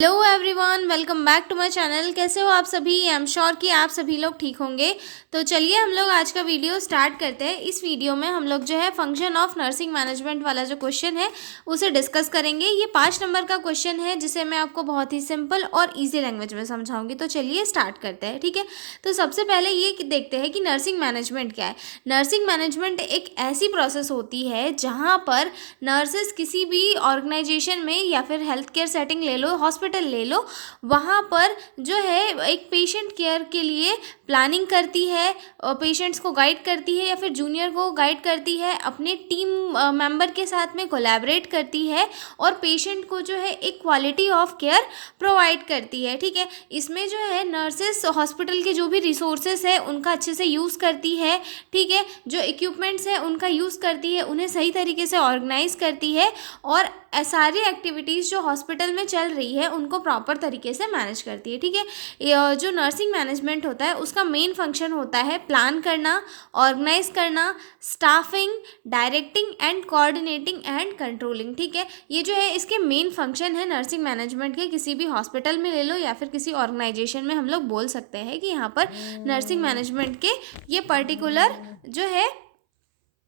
Hello everyone, welcome back to my channel. कैसे हो आप सभी? आई एम श्योर कि आप सभी लोग ठीक होंगे। तो चलिए हम लोग आज का वीडियो स्टार्ट करते हैं। इस वीडियो में हम लोग जो है फंक्शन ऑफ नर्सिंग मैनेजमेंट वाला जो क्वेश्चन है उसे डिस्कस करेंगे। ये 5 नंबर का क्वेश्चन है जिसे मैं आपको बहुत ही सिंपल और ईजी लैंग्वेज में समझाऊंगी। तो चलिए स्टार्ट करते हैं, ठीक है। तो सबसे पहले ये देखते हैं कि नर्सिंग मैनेजमेंट क्या है। नर्सिंग मैनेजमेंट एक ऐसी प्रोसेस होती है जहाँ पर नर्सेस किसी भी ऑर्गेनाइजेशन में या फिर हेल्थ केयर सेटिंग ले लो, हॉस्पिटल ले लो, वहाँ पर जो है एक पेशेंट केयर के लिए प्लानिंग करती है, पेशेंट्स को गाइड करती है या फिर जूनियर को गाइड करती है, अपने टीम मेंबर के साथ में कोलैबोरेट करती है और पेशेंट को जो है एक क्वालिटी ऑफ केयर प्रोवाइड करती है, ठीक है। इसमें जो है नर्सेस हॉस्पिटल के जो भी रिसोर्सेस है उनका अच्छे से यूज़ करती है, ठीक है। जो इक्विपमेंट्स है उनका यूज़ करती है, उन्हें सही तरीके से ऑर्गेनाइज करती है और सारी एक्टिविटीज़ जो हॉस्पिटल में चल रही है उनको प्रॉपर तरीके से मैनेज करती है, ठीक है। जो नर्सिंग मैनेजमेंट होता है उसका मेन फंक्शन होता है प्लान करना, ऑर्गेनाइज करना, staffing, directing and coordinating and controlling, ठीक है। ये जो है इसके मेन फंक्शन है नर्सिंग मैनेजमेंट के। किसी भी हॉस्पिटल में ले लो या फिर किसी ऑर्गेनाइजेशन में हम लोग बोल सकते हैं कि यहाँ पर नर्सिंग मैनेजमेंट के ये पर्टिकुलर जो है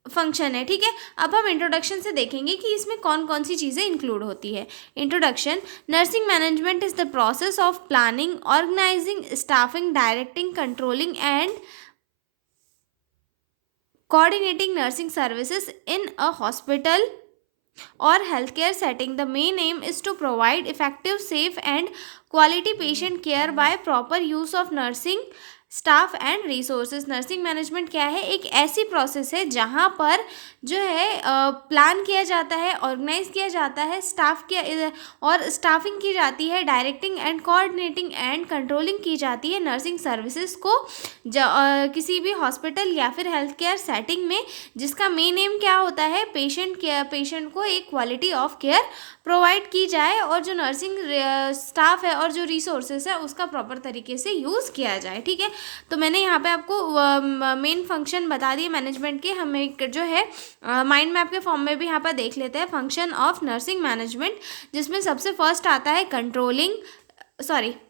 फंक्शन है, ठीक है। अब हम इंट्रोडक्शन से देखेंगे कि इसमें कौन कौन सी चीज़ें इंक्लूड होती है। Introduction: nursing management is the process of planning, organising, staffing, directing, controlling and coordinating nursing services in a hospital or healthcare setting. The main aim is to provide effective, safe and quality patient care by proper use of nursing staff and resources. Nursing management क्या है? एक ऐसी process है जहाँ पर जो है plan किया जाता है, ऑर्गेनाइज किया जाता है, स्टाफ किया और स्टाफिंग की जाती है, directing and coordinating and controlling की जाती है नर्सिंग सर्विसेज को किसी भी हॉस्पिटल या फिर हेल्थ केयर सेटिंग में, जिसका मेन एम क्या होता है? पेशेंट को एक क्वालिटी ऑफ केयर प्रोवाइड की जाए और जो नर्सिंग स्टाफ है और जो रिसोर्सेज है उसका प्रॉपर तरीके से यूज़ किया जाए, ठीक है। तो मैंने यहाँ पे आपको मेन फंक्शन बता दिए मैनेजमेंट के। हम एक जो है माइंड मैप के फॉर्म में भी यहाँ पर देख लेते हैं फंक्शन ऑफ नर्सिंग मैनेजमेंट, जिसमें सबसे फर्स्ट आता है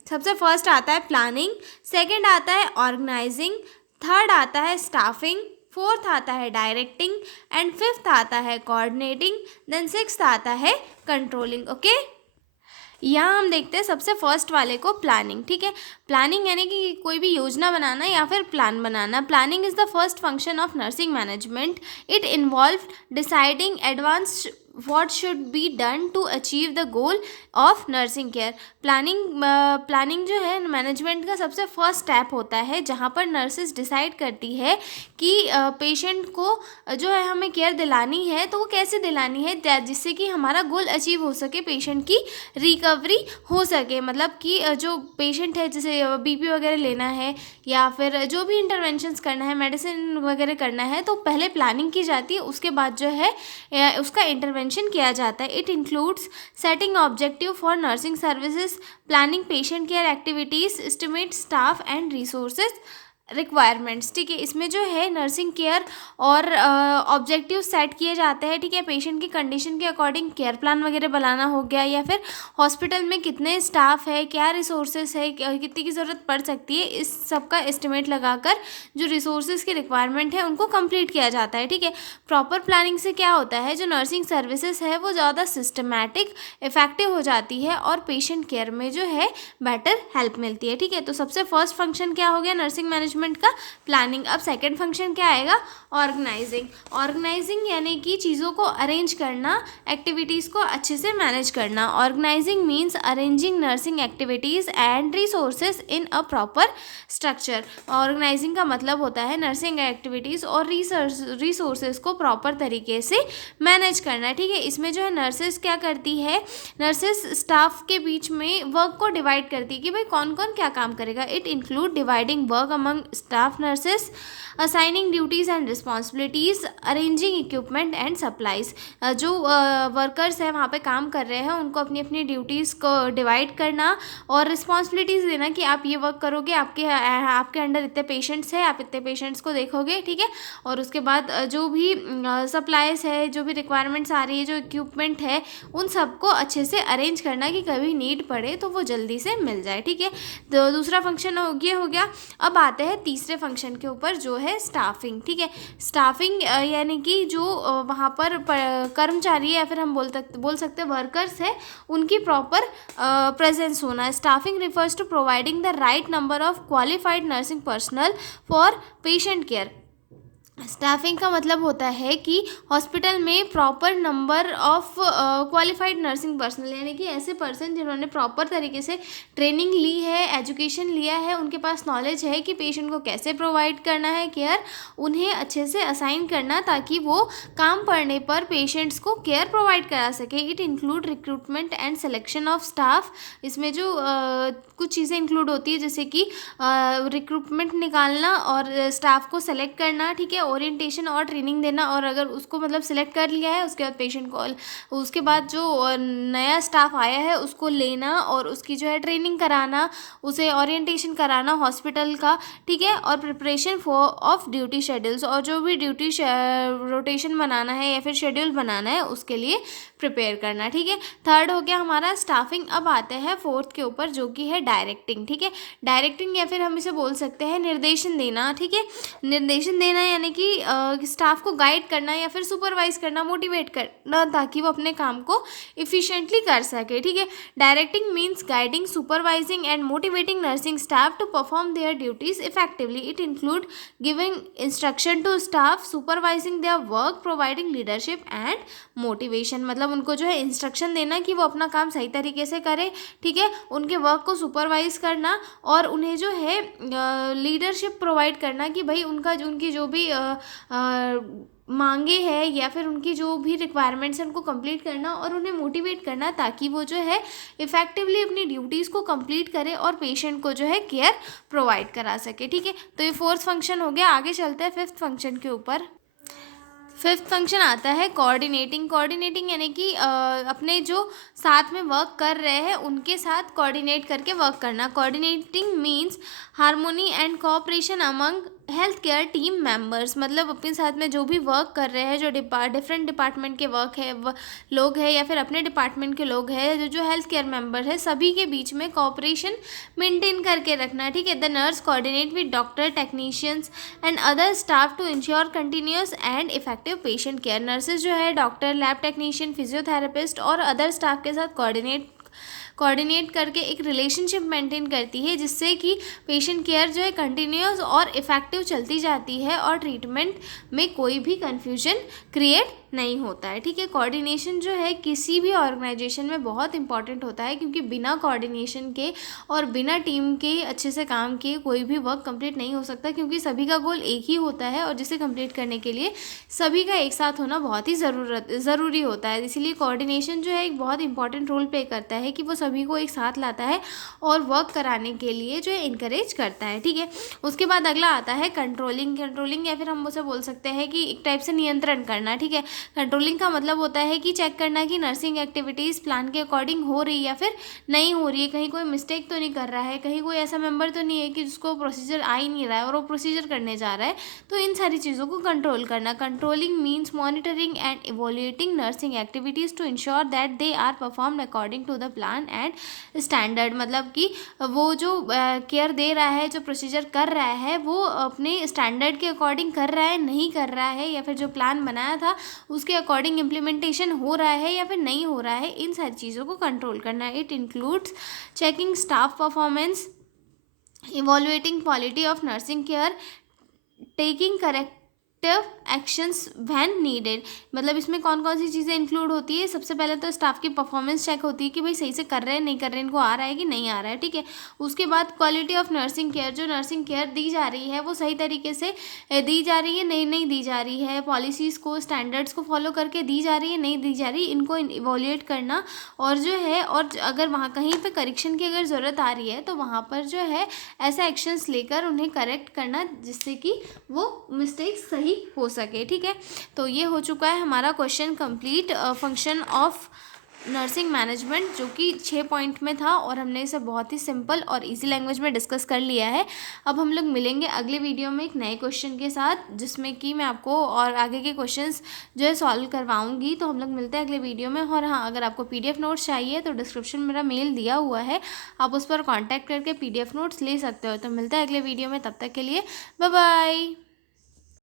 सबसे फर्स्ट आता है प्लानिंग, सेकंड आता है ऑर्गेनाइजिंग, थर्ड आता है स्टाफिंग, फोर्थ आता है डायरेक्टिंग एंड फिफ्थ आता है कोऑर्डिनेटिंग, देन सिक्स्थ आता है कंट्रोलिंग, ओके। यहाँ हम देखते हैं सबसे फर्स्ट वाले को, प्लानिंग, ठीक है। प्लानिंग यानी कि कोई भी योजना बनाना या फिर plan banana. Planning is the first function of nursing management. It involve deciding advance what should be done to achieve the goal of nursing care. Planning जो है मैनेजमेंट का सबसे फर्स्ट स्टेप होता है जहाँ पर नर्सेस डिसाइड करती है कि पेशेंट को जो है हमें केयर दिलानी है तो वो कैसे दिलानी है जिससे कि हमारा गोल अचीव हो सके, पेशेंट की रिकवरी हो सके। मतलब कि जो पेशेंट है जैसे बीपी वगैरह लेना है या फिर जो भी इंटरवेंशंस करना है, मेडिसिन वगैरह करना है, तो पहले प्लानिंग की जाती है, उसके बाद जो है उसका इंटरवेंशन किया जाता है। It includes setting objective for nursing services, planning patient care activities, estimate staff and resources requirements, ठीक है। इसमें जो है नर्सिंग केयर और ऑब्जेक्टिव सेट किए जाते हैं, ठीक है। पेशेंट की कंडीशन के अकॉर्डिंग केयर प्लान वगैरह बनाना हो गया, या फिर हॉस्पिटल में कितने स्टाफ है, क्या रिसोर्सेज है, कितनी की ज़रूरत पड़ सकती है, इस सब का एस्टिमेट लगाकर जो रिसोर्सेज की रिक्वायरमेंट है उनको कंप्लीट किया जाता है, ठीक है। प्रॉपर प्लानिंग से क्या होता है, जो नर्सिंग सर्विसेज है वो ज़्यादा सिस्टमैटिक, इफेक्टिव हो जाती है और पेशेंट केयर में जो है बेटर हेल्प मिलती है, ठीक है। तो सबसे फर्स्ट फंक्शन क्या हो गया नर्सिंग मैनेजमेंट का? प्लानिंग। अब सेकंड फंक्शन क्या आएगा? ऑर्गेनाइजिंग। ऑर्गेनाइजिंग यानी कि चीज़ों को अरेंज करना, एक्टिविटीज़ को अच्छे से मैनेज करना। Organising means arranging nursing activities and resources in a proper structure. Organising का मतलब होता है नर्सिंग एक्टिविटीज़ और रिसोर्सेज को प्रॉपर तरीके से मैनेज करना, ठीक है। इसमें जो है नर्सेज क्या करती है, नर्सेज स्टाफ के बीच में वर्क को डिवाइड करती है कि भाई कौन कौन क्या काम करेगा। It include dividing work among staff nurses, assigning duties and responsibilities, arranging equipment and supplies. जो वर्कर्स हैं वहाँ पे काम कर रहे हैं उनको अपनी अपनी ड्यूटीज़ को डिवाइड करना और रिस्पॉन्सिबिलिटीज़ देना कि आप ये वर्क करोगे, आपके अंडर इतने पेशेंट्स हैं, आप इतने पेशेंट्स को देखोगे, ठीक है। और उसके बाद जो भी सप्लाईज है, जो भी रिक्वायरमेंट्स आ रही है, जो इक्विपमेंट है, उन सबको अच्छे से अरेंज करना कि कभी नीड पड़े तो वो जल्दी से मिल जाए, ठीक है। तो दूसरा फंक्शन हो गया। अब आते हैं तीसरे फंक्शन के ऊपर जो है स्टाफिंग, ठीक है। स्टाफिंग यानी कि जो वहाँ पर कर्मचारी या फिर हम बोल सकते हैं वर्कर्स है, उनकी प्रॉपर प्रेजेंस होना। Staffing refers to providing the right number of qualified nursing personnel for patient care. Staffing का मतलब होता है कि हॉस्पिटल में proper number of qualified nursing personnel, यानी कि ऐसे पर्सन जिन्होंने प्रॉपर तरीके से ट्रेनिंग ली है, एजुकेशन लिया है, उनके पास नॉलेज है कि पेशेंट को कैसे प्रोवाइड करना है केयर, उन्हें अच्छे से असाइन करना ताकि वो काम पड़ने पर पेशेंट्स को केयर प्रोवाइड करा सके। It include recruitment and selection of staff. इसमें जो कुछ चीज़ें इंक्लूड होती है जैसे कि रिक्रूटमेंट निकालना और स्टाफ को सेलेक्ट करना, ठीक है, ओरिएंटेशन और ट्रेनिंग देना, और अगर उसको मतलब सिलेक्ट कर लिया है उसके बाद पेशेंट को उसके बाद जो नया स्टाफ आया है उसको लेना और उसकी जो है ट्रेनिंग कराना, उसे ओरिएंटेशन कराना हॉस्पिटल का, ठीक है, और प्रिपरेशन ऑफ ड्यूटी शेड्यूल्स, और जो भी ड्यूटी रोटेशन बनाना है या फिर शेड्यूल बनाना है उसके लिए प्रिपेयर करना, ठीक है। थर्ड हो गया हमारा स्टाफिंग। अब आते हैं फोर्थ के ऊपर जो कि है डायरेक्टिंग, ठीक है। डायरेक्टिंग या फिर हम इसे बोल सकते हैं निर्देशन देना, ठीक है। निर्देशन देना यानी कि स्टाफ को गाइड करना या फिर सुपरवाइज करना, मोटिवेट करना ताकि वो अपने काम को इफ़िशिएंटली कर सके, ठीक है। Directing means guiding, supervising and motivating nursing staff to perform their duties effectively. It include giving instruction to staff, supervising their work, providing leadership and motivation. मतलब उनको जो है इंस्ट्रक्शन देना कि वो अपना काम सही तरीके से करें, ठीक है, उनके वर्क को सुपरवाइज करना और उन्हें जो है लीडरशिप प्रोवाइड करना कि भाई उनकी जो भी मांगे है या फिर उनकी जो भी रिक्वायरमेंट्स हैं उनको कंप्लीट करना और उन्हें मोटिवेट करना ताकि वो जो है इफ़ेक्टिवली अपनी ड्यूटीज़ को कंप्लीट करे और पेशेंट को जो है केयर प्रोवाइड करा सके, ठीक है। तो ये फोर्थ फंक्शन हो गया। आगे चलते हैं फिफ्थ फंक्शन के ऊपर। फिफ्थ फंक्शन आता है कोऑर्डिनेटिंग। कोऑर्डिनेटिंग यानी कि अपने जो साथ में वर्क कर रहे हैं उनके साथ कोऑर्डिनेट करके वर्क करना। Coordinating means harmony and cooperation among health care team members. मतलब अपने साथ में जो भी वर्क कर रहे हैं, जो डिफरेंट डिपार्टमेंट के लोग हैं या फिर अपने डिपार्टमेंट के लोग हैं, जो हेल्थ केयर मेंबर है, सभी के बीच में कोऑपरेशन मेंटेन करके रखना, ठीक है। The nurse coordinate with doctor, technicians and other staff to ensure continuous and effective patient care. Nurses जो है डॉक्टर, लैब टेक्नीशियन, फिजियोथेरेपिस्ट और अदर स्टाफ के साथ कोऑर्डिनेट करके एक रिलेशनशिप मेंटेन करती है जिससे कि पेशेंट केयर जो है कंटिन्यूस और इफ़ेक्टिव चलती जाती है और ट्रीटमेंट में कोई भी कन्फ्यूजन क्रिएट नहीं होता है, ठीक है। कोऑर्डिनेशन जो है किसी भी ऑर्गेनाइजेशन में बहुत इंपॉर्टेंट होता है क्योंकि बिना कोऑर्डिनेशन के और बिना टीम के अच्छे से काम किए कोई भी वर्क कंप्लीट नहीं हो सकता, क्योंकि सभी का गोल एक ही होता है और जिसे कंप्लीट करने के लिए सभी का एक साथ होना बहुत ही ज़रूरी होता है। इसीलिए कोऑर्डिनेशन जो है एक बहुत इंपॉर्टेंट रोल प्ले करता है कि वो सभी को एक साथ लाता है और वर्क कराने के लिए जो है इंकरेज करता है, ठीक है। उसके बाद अगला आता है कंट्रोलिंग या फिर हम उसे बोल सकते हैं कि एक टाइप से नियंत्रण करना, ठीक है। कंट्रोलिंग का मतलब होता है कि चेक करना कि नर्सिंग एक्टिविटीज़ प्लान के अकॉर्डिंग हो रही या फिर नहीं हो रही है, कहीं कोई मिस्टेक तो नहीं कर रहा है, कहीं कोई ऐसा मेंबर तो नहीं है कि जिसको प्रोसीजर आ ही नहीं रहा है और वो प्रोसीजर करने जा रहा है। तो इन सारी चीज़ों को कंट्रोल करना। Controlling means monitoring and evaluating nursing activities to ensure that they are performed according to the plan and standard. मतलब कि वो जो केयर दे रहा है, जो प्रोसीजर कर रहा है, वो अपने स्टैंडर्ड के अकॉर्डिंग कर रहा है, नहीं कर रहा है, या फिर जो प्लान बनाया था उसके अकॉर्डिंग इम्प्लीमेंटेशन हो रहा है या फिर नहीं हो रहा है। इन सारी चीज़ों को कंट्रोल करना। It includes checking staff performance, evaluating quality of nursing care, taking actions when needed. मतलब इसमें कौन कौन सी चीज़ें इंक्लूड होती है। सबसे पहले तो स्टाफ की परफॉर्मेंस चेक होती है कि भाई सही से कर रहे हैं नहीं कर रहे हैं, इनको आ रहा है कि नहीं आ रहा है, ठीक है। उसके बाद क्वालिटी ऑफ नर्सिंग केयर, जो नर्सिंग केयर दी जा रही है वो सही तरीके से दी जा रही है नहीं दी जा रही है, पॉलिसीज़ को स्टैंडर्ड्स को फॉलो करके दी जा रही है नहीं दी जा रही, इनको इवोल्यूएट करना। और जो है और अगर वहाँ कहीं पे करेक्शन की अगर ज़रूरत आ रही है तो वहाँ पर जो है ऐसे एक्शंस लेकर उन्हें करेक्ट करना, जिससे कि वो मिस्टेक सही हो सके, ठीक है। तो ये हो चुका है हमारा question complete, function of nursing management, जो कि 6 पॉइंट में था और हमने इसे बहुत ही सिंपल और इजी लैंग्वेज में डिस्कस कर लिया है। अब हम लोग मिलेंगे अगले वीडियो में एक नए क्वेश्चन के साथ, जिसमें कि मैं आपको और आगे के क्वेश्चंस जो है सॉल्व करवाऊंगी। तो हम लोग मिलते हैं अगले वीडियो में। और हाँ, अगर आपको PDF नोट्स चाहिए तो डिस्क्रिप्शन में मेरा मेल दिया हुआ है, आप उस पर कॉन्टैक्ट करके PDF नोट्स ले सकते हो। तो मिलते हैं अगले वीडियो में, तब तक के लिए बाय बाय।